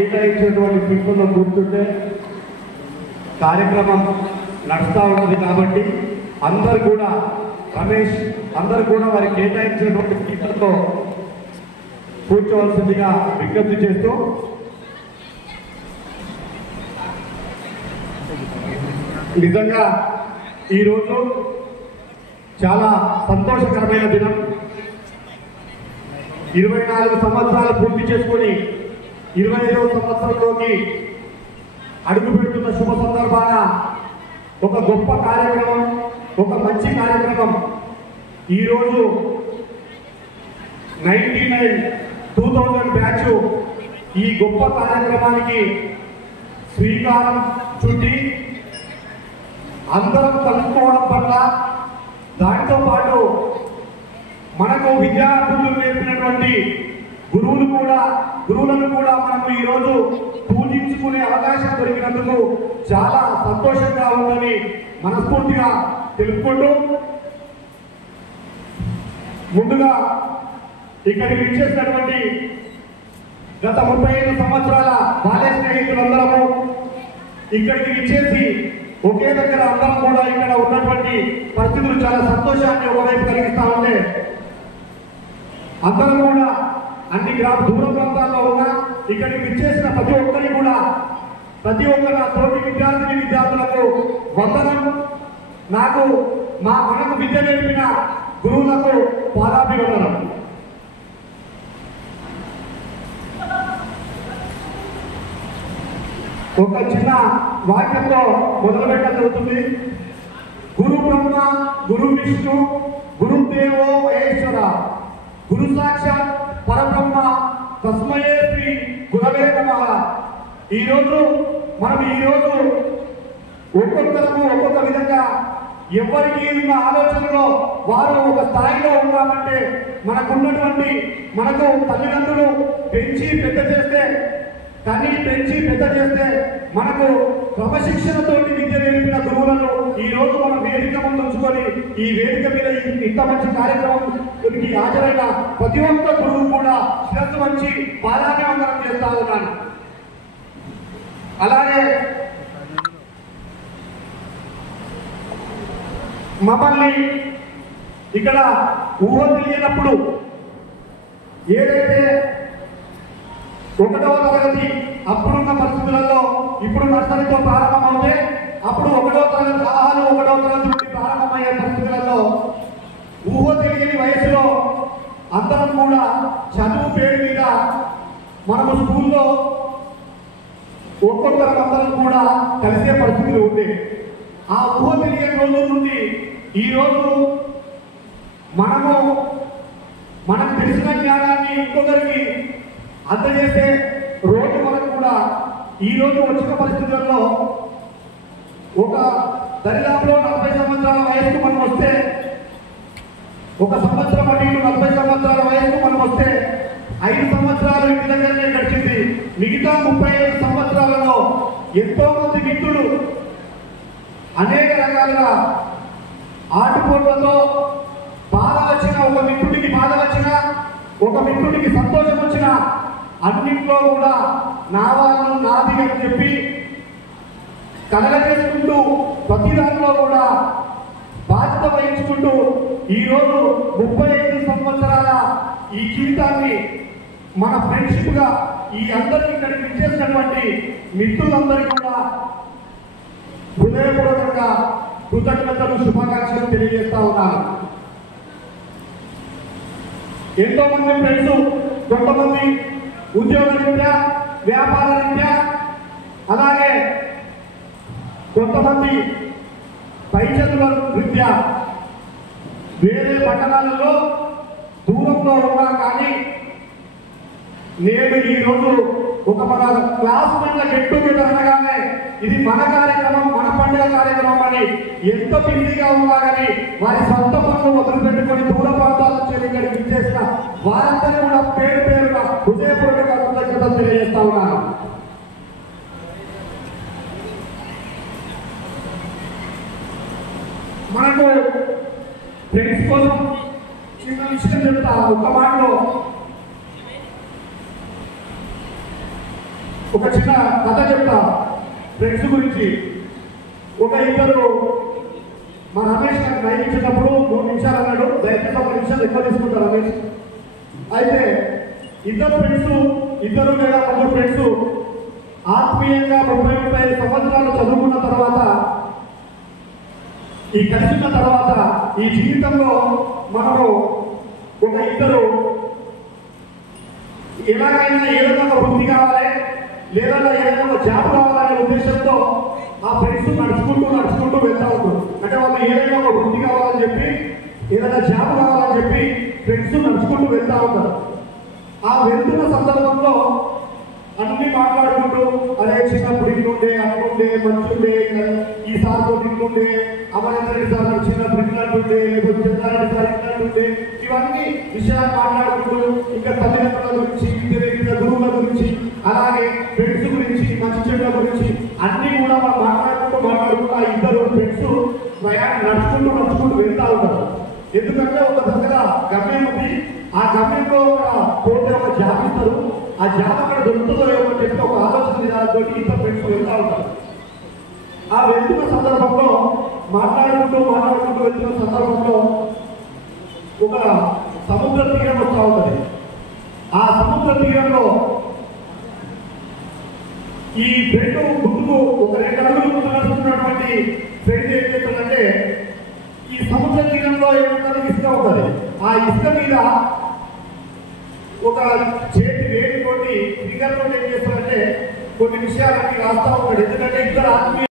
కేటాయించినటువంటి సింపుల్లో కూర్చుంటే కార్యక్రమం నడుస్తూ ఉంటుంది కాబట్టి అందరు కూడా రమేష్ అందరు కూడా వారి కేటాయించినటువంటి సీట్లతో కూర్చోవలసిందిగా విజ్ఞప్తి చేస్తూ నిజంగా ఈరోజు చాలా సంతోషకరమైన దినం. 24 సంవత్సరాలు పూర్తి చేసుకొని 25వ సంవత్సరంలోకి అడుగు పెడుతున్న శుభ సందర్భాన ఒక గొప్ప కార్యక్రమం, ఒక మంచి కార్యక్రమం ఈరోజు 2000 బ్యాచ్ ఈ గొప్ప కార్యక్రమానికి శ్రీకారం చుట్టి అందరం కలుసుకోవడం పట్ల, దాంతో పాటు మనకు విద్యార్థులు నేర్పినటువంటి గురువులను కూడా మనము ఈరోజు పూజించుకునే అవకాశం దొరికినందుకు చాలా సంతోషంగా ఉందని మనస్ఫూర్తిగా తెలుపుకుంటూ, ముందుగా ఇక్కడికి విచ్చేసినటువంటి గత 35 సంవత్సరాల బాల్య స్నేహితులందరము ఇక్కడికి విచ్చేసి ఒకే దగ్గర అందరం కూడా ఇక్కడ ఉన్నటువంటి పరిస్థితులు చాలా సంతోషాన్ని ఒకవైపు కలిగిస్తా ఉంటే, అందరం కూడా అన్ని దూర ప్రాంతాల్లో ఉన్న ఇక్కడికి విచ్చేసిన ప్రతి ఒక్కరి కూడా ప్రతి ఒక్కరు తోటి విద్యార్థులకు వందనం. మనకు విద్య నేర్పిన గురువులకు పాదాభివందనం. ఒక చిన్న వాక్యంతో మొదలు పెట్టగలుగుతుంది. గురు బ్రహ్మ, గురు విష్ణు, గురుదేవో మహేశ్వర, గురు సాక్షాత్ పరబ్రహ్మ, తస్మయే శ్రీ గురవే నమః. ఈరోజు ఒక్కొక్కరు ఒక్కొక్క విధంగా ఎవరికి ఉన్న ఆలోచనలో వారు ఒక స్థాయిలో ఉన్నామంటే మనకు తల్లిదండ్రులు పెంచి పెద్ద చేస్తే మనకు క్రమశిక్షణతో విద్య నేర్పిన గురువులను ఈ రోజు మనం వేదిక ముందు ఉంచుకొని ఈ వేదిక మీద ఇంత మంచి కార్యక్రమానికి హాజరైన ప్రతి ఒక్క గురువు కూడా శిరస్సు వంచి పాదాభివందనం చేస్తా ఉన్నాను. అలాగే మమ్మల్ని ఇక్కడ ఊహ తెలియనప్పుడు ఏదైతే 1వ తరగతి అప్పుడున్న పరిస్థితులలో ఇప్పుడు నర్సరీతో ప్రారంభమవుతే అప్పుడు 1వ తరగతి నుండి ప్రారంభమయ్యే పరిస్థితులలో ఊహ తెలియని వయసులో అందరం కూడా చదువు పేరు మీద మనము స్కూల్లో అందరం కూడా కలిసే పరిస్థితులు ఉండే. ఆ ఊహ తెలియని రోజుల నుండి ఈరోజు మనకు తెలిసిన జ్ఞానాన్ని ఇంకొకరికి అందజేసే రోజు మనకు కూడా ఈ రోజు వచ్చిన పరిస్థితుల్లో ఒక దరిదాపులో 40 సంవత్సరాల వయసుకు మనం వస్తే, ఒక సంవత్సరం అటు 40 సంవత్సరాల వయసుకు మనం వస్తే 5 సంవత్సరాలు ఇంటి దగ్గరనే గడిచింది. మిగతా 35 సంవత్సరాలలో ఎంతో మంది మిత్రులు అనేక రకాలుగా ఆటుపోట్లతో బాధ వచ్చిన, ఒక మిత్రుడికి బాధ వచ్చిన, ఒక మిత్రుడికి సంతోషం వచ్చిన అన్నింటిలో కూడా నా వాళ్ళు నాది అని చెప్పి కలగజేసుకుంటూ ప్రతి దాంట్లో కూడా బాధ్యత వహించుకుంటూ ఈరోజు 35 సంవత్సరాల ఈ జీవితాన్ని మన ఫ్రెండ్షిప్ గా ఈ అందరికీ ఇక్కడికి ఇచ్చేసినటువంటి మిత్రులందరికీ కూడా హృదయపూర్వకంగా కృతజ్ఞతలు, శుభాకాంక్షలు తెలియజేస్తా ఉన్నాను. ఎంతో మంది ఫ్రెండ్స్, కొంతమంది ఉద్యోగ రీత్యా, వ్యాపార రీత్యా, అలాగే కొంతమంది పై చదువుల రీత్యా వేరే పట్టణాలలో దూరంలో ఉన్నా కానీ నేను ఈరోజు ఒక మన క్లాస్ మెట్ల గెట్ టుగెదర్ అనగానే ఇది మన కార్యక్రమం, మన పండుగ కార్యక్రమం అని ఎంత బిజీగా ఉన్నా కానీ వారి సొంత పనులు వదిలిపెట్టుకొని దూర ప్రాంతాల నుంచి ఇక్కడికి చేసిన వారందరూ కూడా పేరు పేరుగా హృదయపూర్వక కృతజ్ఞతలు తెలియజేస్తా ఉన్నాను. మనకు ఫ్రెండ్స్ కోసం చిన్న విషయం చెప్తా. ఒక మాటలో ఒక చిన్న కథ చెప్తా ఫ్రెండ్స్ గురించి. ఒక ఇద్దరు మా రమేష్ నాకు నైమించినప్పుడు 3 నిమిషాలు అన్నాడు, దయచేసి 1 నిమిషాలు ఎక్కువ తీసుకుంటారు రమేష్. అయితే ఇద్దరు లేదా 3 ఫ్రెండ్స్ ఆత్మీయంగా 30-35 సంవత్సరాలు చదువుకున్న తర్వాత, ఈ కలిసిన తర్వాత ఈ జీవితంలో మనము ఒక ఇద్దరు ఎలాగైనా ఏదైనా వృత్తి కావాలి లేదా ఏదైనా జాబ్ కావాలనే ఉద్దేశంతో ఆ ఫ్రెండ్స్ నడుచుకుంటూ వెళ్తా ఉంటారు. అంటే వాళ్ళు ఏదైనా ఒక వృత్తి కావాలని చెప్పి, ఏదైనా జాబ్ కావాలని చెప్పి ఫ్రెండ్స్ నడుచుకుంటూ వెళ్తా ఉంటారు. ఆ వెళ్తున్న సందర్భంలో అన్ని మాట్లాడుకుంటూ, అదే చిన్నప్పుడు ఇట్లుండే అట్లుండే మంచుండే, ఈ సార్తో ఇట్లుండే, అమరేంద్ర సార్ చిన్నప్పుడు ఇట్లంటుండే, లేకపోతే చంద్రారెడ్డి సార్ ఇట్లంటుండే, ఇవన్నీ విషయాలు మాట్లాడుకుంటూ, ఇంకా తల్లిదండ్రుల గురించి, గురువుల గురించి, అలాగే ఫ్రెండ్స్ గురించి, మంచి చెడుల గురించి అన్ని కూడా మనం మాట్లాడుకుంటూ ఆ ఇద్దరు ఫ్రెండ్స్ నడుచుకుంటూ వెళ్తా ఉంటారు. ఎందుకంటే ఒక దగ్గర గమ్యం ఉంది, ఆ గమ్యంలో పోతే ఒక జాబ్ ఇస్తారు, ఆ జాబ్ అక్కడ దొరుకుతుందో ఏమో చెప్పి ఒక ఆలోచన విధానంతో ఇద్దరు ఫ్రెండ్స్ వెళ్తా ఉంటారు. ఆ వెళ్తున్న సందర్భంలో మాట్లాడుకుంటూ వెళ్తున్న సందర్భంలో ఒక సముద్ర తీరం వస్తూ ఉంటుంది. ఆ సముద్ర తీరంలో ఈ ఫ్రెండ్ ముందుకు ఒక 2 అడుగులు ముందు నడుస్తున్నటువంటి ఫ్రెండ్ ఏం చేస్తాడంటే, ఈ సముద్ర తీరంలో ఏముంటుంది, ఇసుక ఉంటుంది. ఆ ఇసుక మీద ఒక చేతి వేలుతోటి ఫింగర్ తోటి ఏం చేస్తారంటే కొన్ని విషయాలన్నీ రాస్తా ఉంటాడు. ఎందుకంటే ఇద్దరు ఆత్మీయ